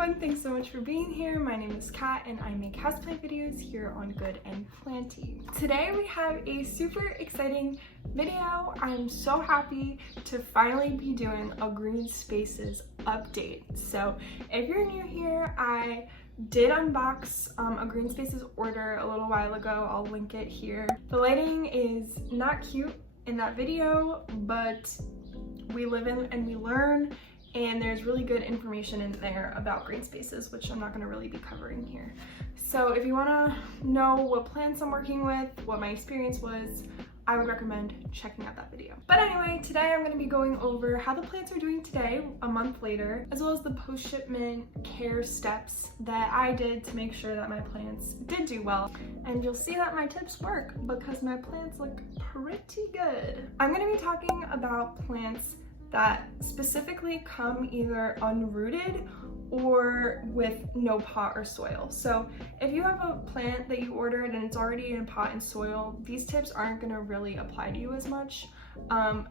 everyone, thanks so much for being here. My name is Kat and I make houseplant videos here on Good and Planty. Today we have a super exciting video. I'm so happy to finally be doing a Green Spaces update. So if you're new here, I did unbox a Green Spaces order a little while ago. I'll link it here. The lighting is not cute in that video, but we live in and we learn, and there's really good information in there about green spaces, which I'm not going to really be covering here. So if you want to know what plants I'm working with, what my experience was, I would recommend checking out that video. But anyway, today I'm going to be going over how the plants are doing today, a month later, as well as the post-shipment care steps that I did to make sure that my plants did do well. And you'll see that my tips work because my plants look pretty good. I'm going to be talking about plants that specifically come either unrooted or with no pot or soil. So if you have a plant that you ordered and it's already in a pot and soil, these tips aren't gonna really apply to you as much,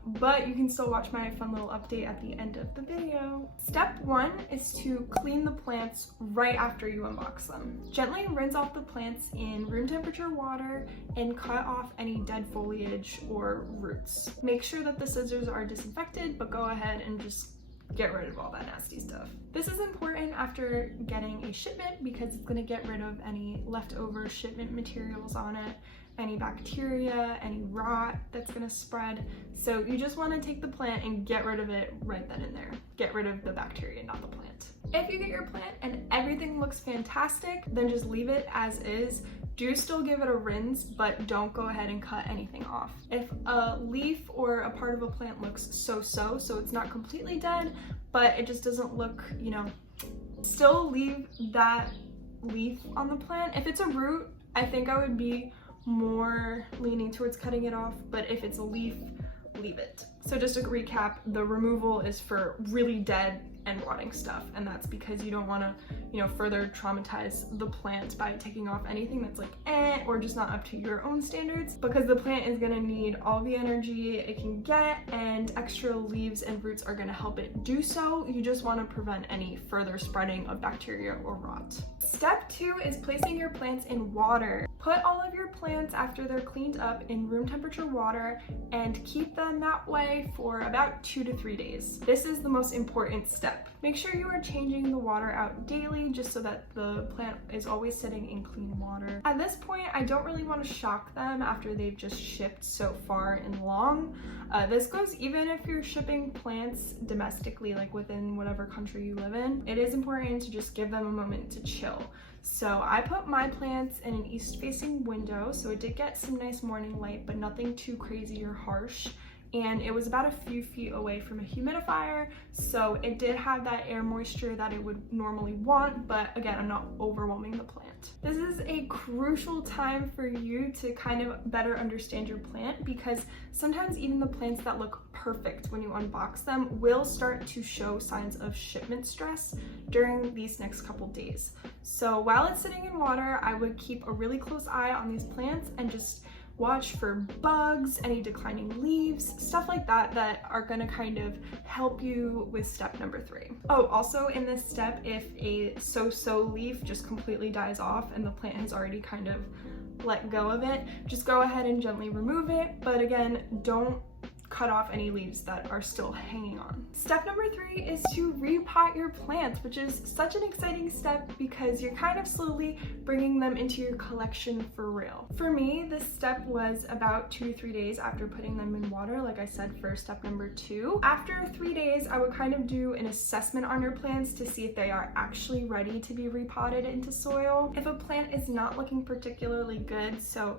but you can still watch my fun little update at the end of the video. Step 1 is to clean the plants right after you unbox them. Gently rinse off the plants in room temperature water and cut off any dead foliage or roots. Make sure that the scissors are disinfected, but go ahead and just get rid of all that nasty stuff. This is important after getting a shipment because it's going to get rid of any leftover shipment materials on it, any bacteria, any rot that's going to spread. So you just want to take the plant and get rid of it right then and there. Get rid of the bacteria, not the plant. If you get your plant and everything looks fantastic, then just leave it as is. Do still give it a rinse, but don't go ahead and cut anything off. If a leaf or a part of a plant looks so it's not completely dead, but it just doesn't look, you know, still leave that leaf on the plant. If it's a root, I think I would be more leaning towards cutting it off, but if it's a leaf, leave it. So just to recap, the removal is for really dead and rotting stuff, and that's because you don't want to, you know, further traumatize the plant by taking off anything that's like or just not up to your own standards, because the plant is going to need all the energy it can get, and extra leaves and roots are going to help it do so. You just want to prevent any further spreading of bacteria or rot. Step 2 is placing your plants in water. Put all of your plants after they're cleaned up in room temperature water and keep them that way for about 2 to 3 days. This is the most important step. Make sure you are changing the water out daily just so that the plant is always sitting in clean water. At this point, I don't really want to shock them after they've just shipped so far and long. This goes even if you're shipping plants domestically, like within whatever country you live in. It is important to just give them a moment to chill. So I put my plants in an east-facing window, so it did get some nice morning light, but nothing too crazy or harsh. And it was about a few feet away from a humidifier, so it did have that air moisture that it would normally want, but again, I'm not overwhelming the plant. This is a crucial time for you to kind of better understand your plant, because sometimes even the plants that look perfect when you unbox them will start to show signs of shipment stress during these next couple days. So while it's sitting in water, I would keep a really close eye on these plants and just watch for bugs, any declining leaves, stuff like that that are gonna kind of help you with step number 3. Oh, also in this step, if a so-so leaf just completely dies off and the plant has already kind of let go of it, just go ahead and gently remove it. But again, don't cut off any leaves that are still hanging on. Step number 3 is to repot your plants, which is such an exciting step because you're kind of slowly bringing them into your collection for real. For me, this step was about 2 to 3 days after putting them in water, like I said for step number 2. After 3 days, I would kind of do an assessment on your plants to see if they are actually ready to be repotted into soil. If a plant is not looking particularly good, so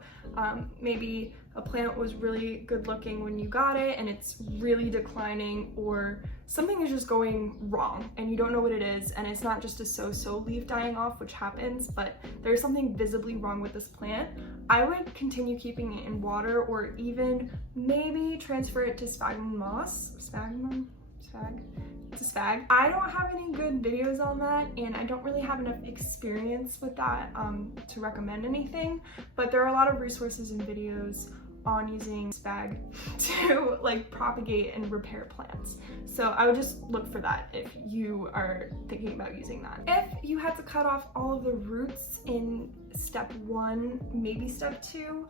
maybe a plant was really good looking when you got it and it's really declining, or something is just going wrong and you don't know what it is, and it's not just a so-so leaf dying off, which happens, but there's something visibly wrong with this plant, I would continue keeping it in water, or even maybe transfer it to sphagnum moss. Sphagnum? Sphagnum? To spag. I don't have any good videos on that, and I don't really have enough experience with that to recommend anything, but there are a lot of resources and videos on using this bag to like propagate and repair plants. So I would just look for that if you are thinking about using that. If you had to cut off all of the roots in step 1, maybe step 2,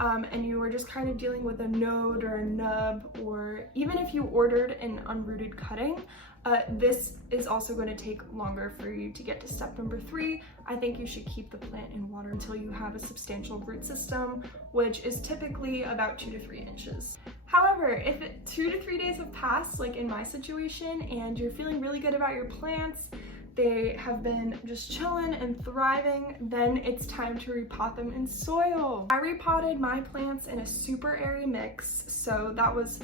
and you were just kind of dealing with a node or a nub, or even if you ordered an unrooted cutting, this is also going to take longer for you to get to step number 3. I think you should keep the plant in water until you have a substantial root system, which is typically about 2 to 3 inches. However, if 2 to 3 days have passed, like in my situation, and you're feeling really good about your plants, they have been just chilling and thriving, then it's time to repot them in soil. I repotted my plants in a super airy mix, so that was,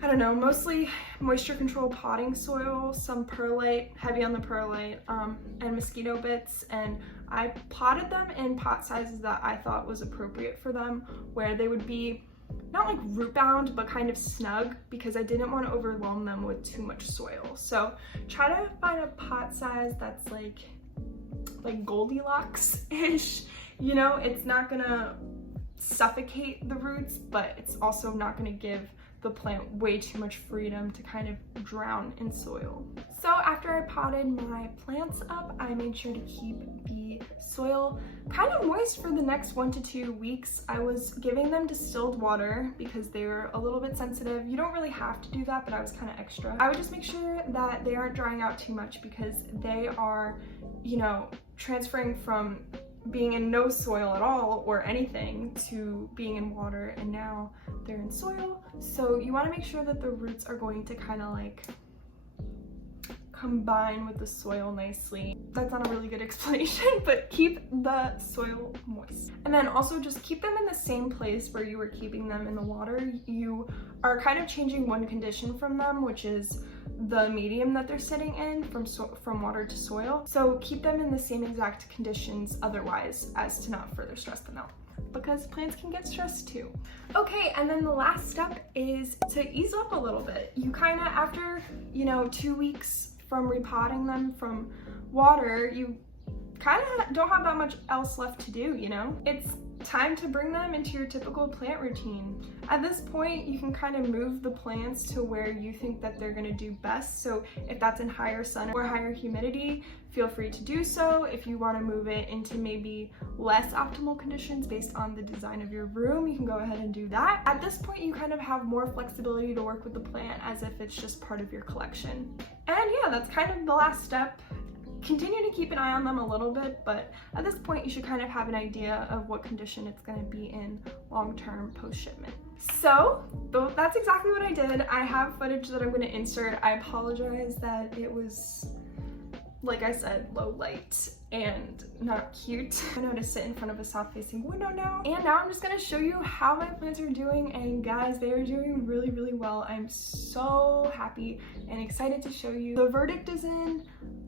I don't know, mostly moisture control potting soil, some perlite, heavy on the perlite, and mosquito bits, and I potted them in pot sizes that I thought was appropriate for them, where they would be not like root bound, but kind of snug, because I didn't want to overwhelm them with too much soil. So try to find a pot size that's like Goldilocks-ish. You know, it's not gonna suffocate the roots, but it's also not gonna give the plant way too much freedom to kind of drown in soil. So after I potted my plants up, I made sure to keep the soil kind of moist for the next 1 to 2 weeks. I was giving them distilled water because they were a little bit sensitive. You don't really have to do that, but I was kind of extra. I would just make sure that they aren't drying out too much, because they are, you know, transferring from being in no soil at all or anything to being in water, and now they're in soil. So you want to make sure that the roots are going to kind of like combine with the soil nicely. That's not a really good explanation, but keep the soil moist. And then also just keep them in the same place where you were keeping them in the water. You are kind of changing one condition from them, which is the medium that they're sitting in from water to soil. So keep them in the same exact conditions otherwise, as to not further stress them out, because plants can get stressed too. Okay, and then the last step is to ease up a little bit. You kind of, after, you know, 2 weeks from repotting them from water, you kind of don't have that much else left to do, you know? It's time to bring them into your typical plant routine. At this point, you can kind of move the plants to where you think that they're gonna do best. So if that's in higher sun or higher humidity, feel free to do so. If you wanna move it into maybe less optimal conditions based on the design of your room, you can go ahead and do that. At this point, you kind of have more flexibility to work with the plant as if it's just part of your collection. And yeah, that's kind of the last step. Continue to keep an eye on them a little bit, but at this point you should kind of have an idea of what condition it's going to be in long-term post-shipment. So that's exactly what I did. I have footage that I'm going to insert. I apologize that it was, like I said, low light and not cute. I know to sit in front of a south-facing window now. And now I'm just going to show you how my plants are doing, and guys, they are doing really, really well. I'm so happy and excited to show you. The verdict is in.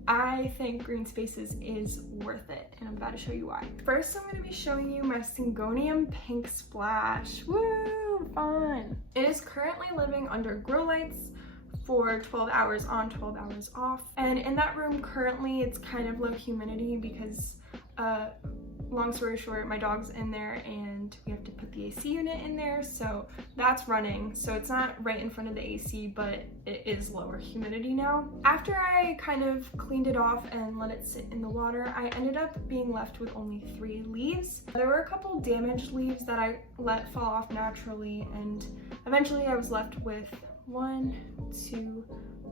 I think Green Spaces is worth it, and I'm about to show you why. First, I'm going to be showing you my Syngonium Pink Splash. Woo, fun! It is currently living under grow lights for 12 hours on, 12 hours off. And in that room currently, it's kind of low humidity because, long story short, my dog's in there and we have to put the AC unit in there, so that's running. So it's not right in front of the AC, but it is lower humidity now. After I kind of cleaned it off and let it sit in the water, I ended up being left with only 3 leaves. There were a couple damaged leaves that I let fall off naturally, and eventually I was left with 1, 2,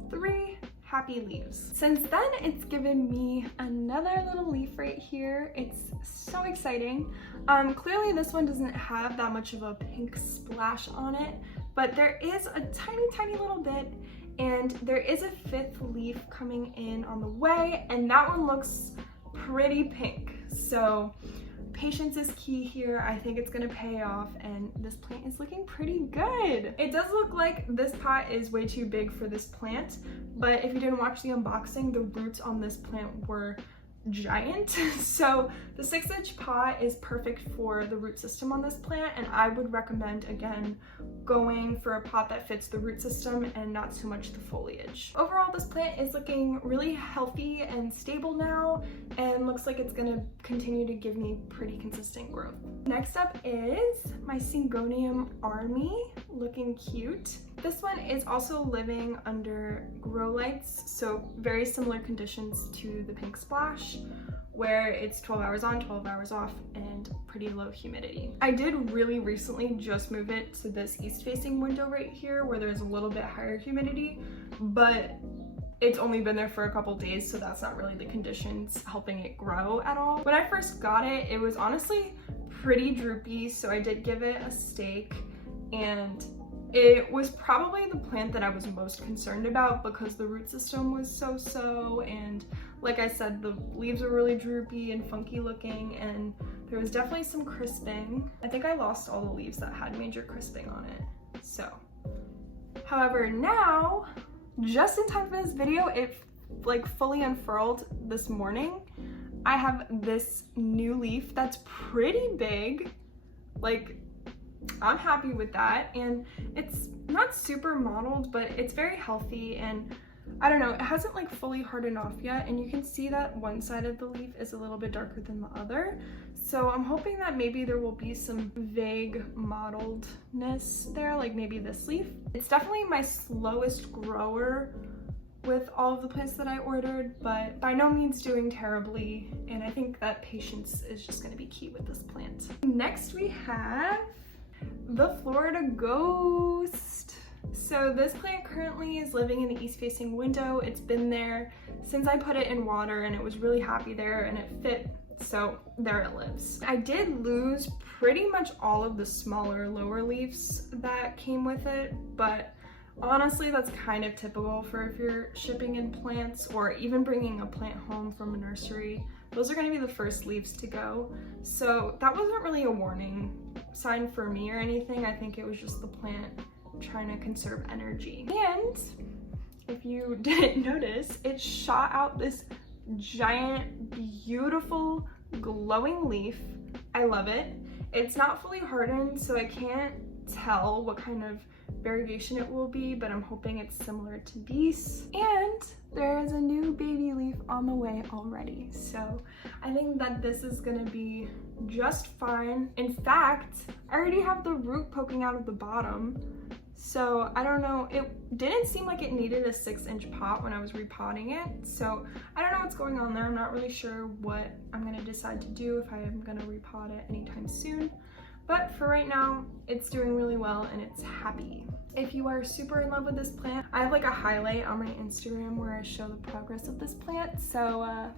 3 happy leaves. Since then, it's given me another little leaf right here. It's so exciting. Clearly this one doesn't have that much of a pink splash on it, but there is a tiny little bit, and there is a 5th leaf coming in on the way, and that one looks pretty pink. So patience is key here. I think it's gonna pay off, and this plant is looking pretty good. It does look like this pot is way too big for this plant, but if you didn't watch the unboxing, the roots on this plant were giant. So the 6-inch pot is perfect for the root system on this plant, and I would recommend, again, going for a pot that fits the root system and not so much the foliage. Overall, this plant is looking really healthy and stable now, and looks like it's gonna continue to give me pretty consistent growth. Next up is my Syngonium Army, looking cute. This one is also living under grow lights, so very similar conditions to the Pink Splash, where it's 12 hours on, 12 hours off, and pretty low humidity. I did really recently just move it to this east-facing window right here, where there's a little bit higher humidity, but it's only been there for a couple days, so that's not really the conditions helping it grow at all. When I first got it, it was honestly pretty droopy, so I did give it a stake, and it was probably the plant that I was most concerned about because the root system was so-so, and like I said, the leaves were really droopy and funky looking, and there was definitely some crisping. I think I lost all the leaves that had major crisping on it. So, however, now, just in time for this video, it like fully unfurled this morning. I have this new leaf that's pretty big. Like, I'm happy with that, and it's not super mottled, but it's very healthy, and I don't know, it hasn't like fully hardened off yet, and you can see that one side of the leaf is a little bit darker than the other. So I'm hoping that maybe there will be some vague mottledness there, like maybe this leaf. It's definitely my slowest grower with all of the plants that I ordered, but by no means doing terribly, and I think that patience is just going to be key with this plant. Next we have the Florida Ghost. So this plant currently is living in the east-facing window. It's been there since I put it in water, and it was really happy there, and it fit, so there it lives. I did lose pretty much all of the smaller lower leaves that came with it, but honestly that's kind of typical for if you're shipping in plants or even bringing a plant home from a nursery. Those are going to be the first leaves to go, so that wasn't really a warning sign for me or anything. I think it was just the plant trying to conserve energy. And if you didn't notice, it shot out this giant, beautiful, glowing leaf. I love it. It's not fully hardened, so I can't tell what kind of variegation it will be, but I'm hoping it's similar to these. And there is a new baby leaf on the way already, so I think that this is gonna be just fine. In fact, I already have the root poking out of the bottom, so I don't know, it didn't seem like it needed a 6-inch pot when I was repotting it, so I don't know what's going on there. I'm not really sure what I'm gonna decide to do, if I am gonna repot it anytime soon. But for right now, it's doing really well and it's happy. If you are super in love with this plant, I have like a highlight on my Instagram where I show the progress of this plant. So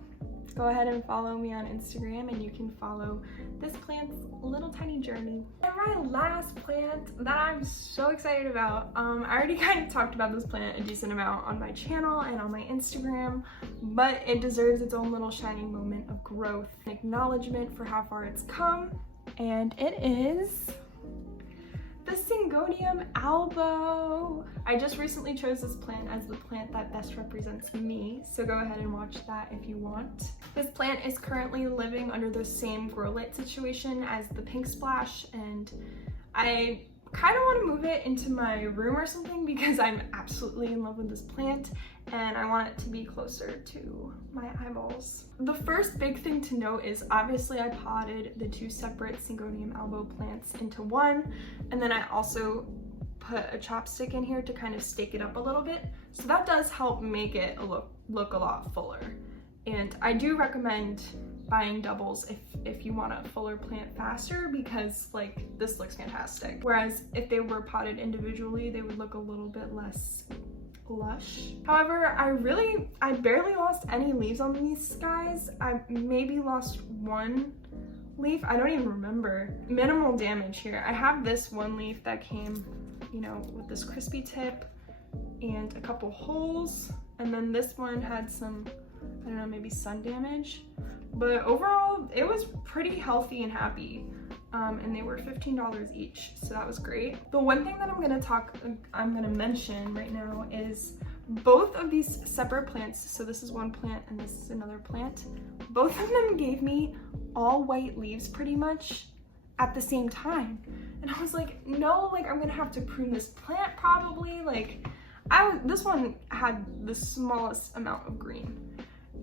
go ahead and follow me on Instagram and you can follow this plant's little tiny journey. And my last plant that I'm so excited about, I already kind of talked about this plant a decent amount on my channel and on my Instagram, but it deserves its own little shining moment of growth and acknowledgement for how far it's come. And it is the Syngonium albo. I just recently chose this plant as the plant that best represents me, so go ahead and watch that if you want. This plant is currently living under the same grow light situation as the Pink Splash, and I kind of want to move it into my room or something because I'm absolutely in love with this plant and I want it to be closer to my eyeballs. The first big thing to note is obviously I potted the 2 separate Syngonium albo plants into one, and then I also put a chopstick in here to kind of stake it up a little bit, so that does help make it look a lot fuller. And I do recommend buying doubles if you want a fuller plant faster, because like this looks fantastic, whereas if they were potted individually they would look a little bit less lush. However, I barely lost any leaves on these guys. I maybe lost 1 leaf, I don't even remember. Minimal damage here. I have this 1 leaf that came, you know, with this crispy tip and a couple holes, and then this one had some, I don't know, maybe sun damage. But overall, it was pretty healthy and happy, and they were $15 each, so that was great. The one thing that I'm gonna mention right now is both of these separate plants, so this is one plant and this is another plant, both of them gave me all white leaves pretty much at the same time. And I was like, no, like I'm gonna have to prune this plant probably. Like this one had the smallest amount of green.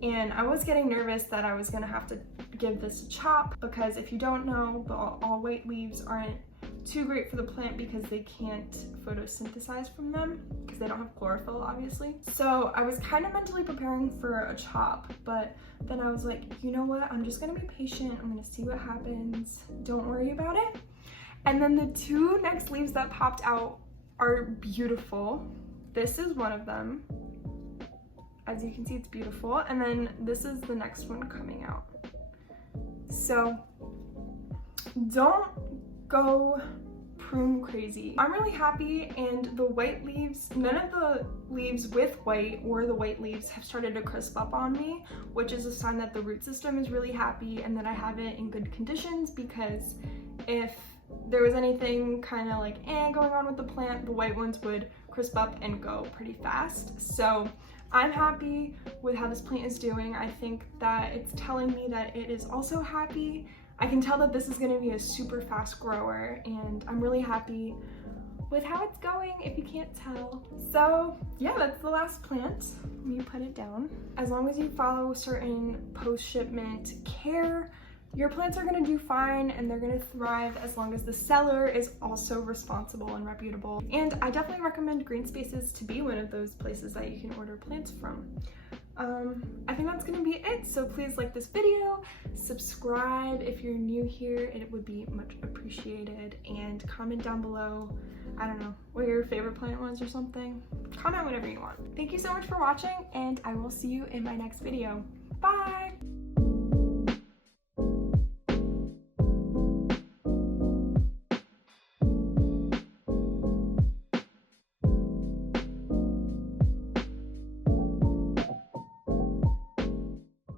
And I was getting nervous that I was gonna have to give this a chop, because if you don't know, the all white leaves aren't too great for the plant because they can't photosynthesize from them because they don't have chlorophyll, obviously. So I was kind of mentally preparing for a chop, but then I was like, you know what? I'm just gonna be patient. I'm gonna see what happens. Don't worry about it. And then the two next leaves that popped out are beautiful. This is one of them. As you can see, it's beautiful. And then this is the next one coming out. So don't go prune crazy. I'm really happy, and the white leaves, none of the leaves with white or the white leaves have started to crisp up on me, which is a sign that the root system is really happy and that I have it in good conditions, because if there was anything kind of like going on with the plant, the white ones would crisp up and go pretty fast. So I'm happy with how this plant is doing. I think that it's telling me that it is also happy. I can tell that this is going to be a super fast grower, and I'm really happy with how it's going, if you can't tell. So yeah, that's the last plant. Let me put it down. As long as you follow certain post-shipment care, your plants are going to do fine and they're going to thrive, as long as the seller is also responsible and reputable. And I definitely recommend Greenspaces to be one of those places that you can order plants from. I think that's gonna be it. So please like this video, subscribe if you're new here, it would be much appreciated, and comment down below, I don't know, what your favorite plant was or something. Comment whatever you want. Thank you so much for watching, and I will see you in my next video. Bye!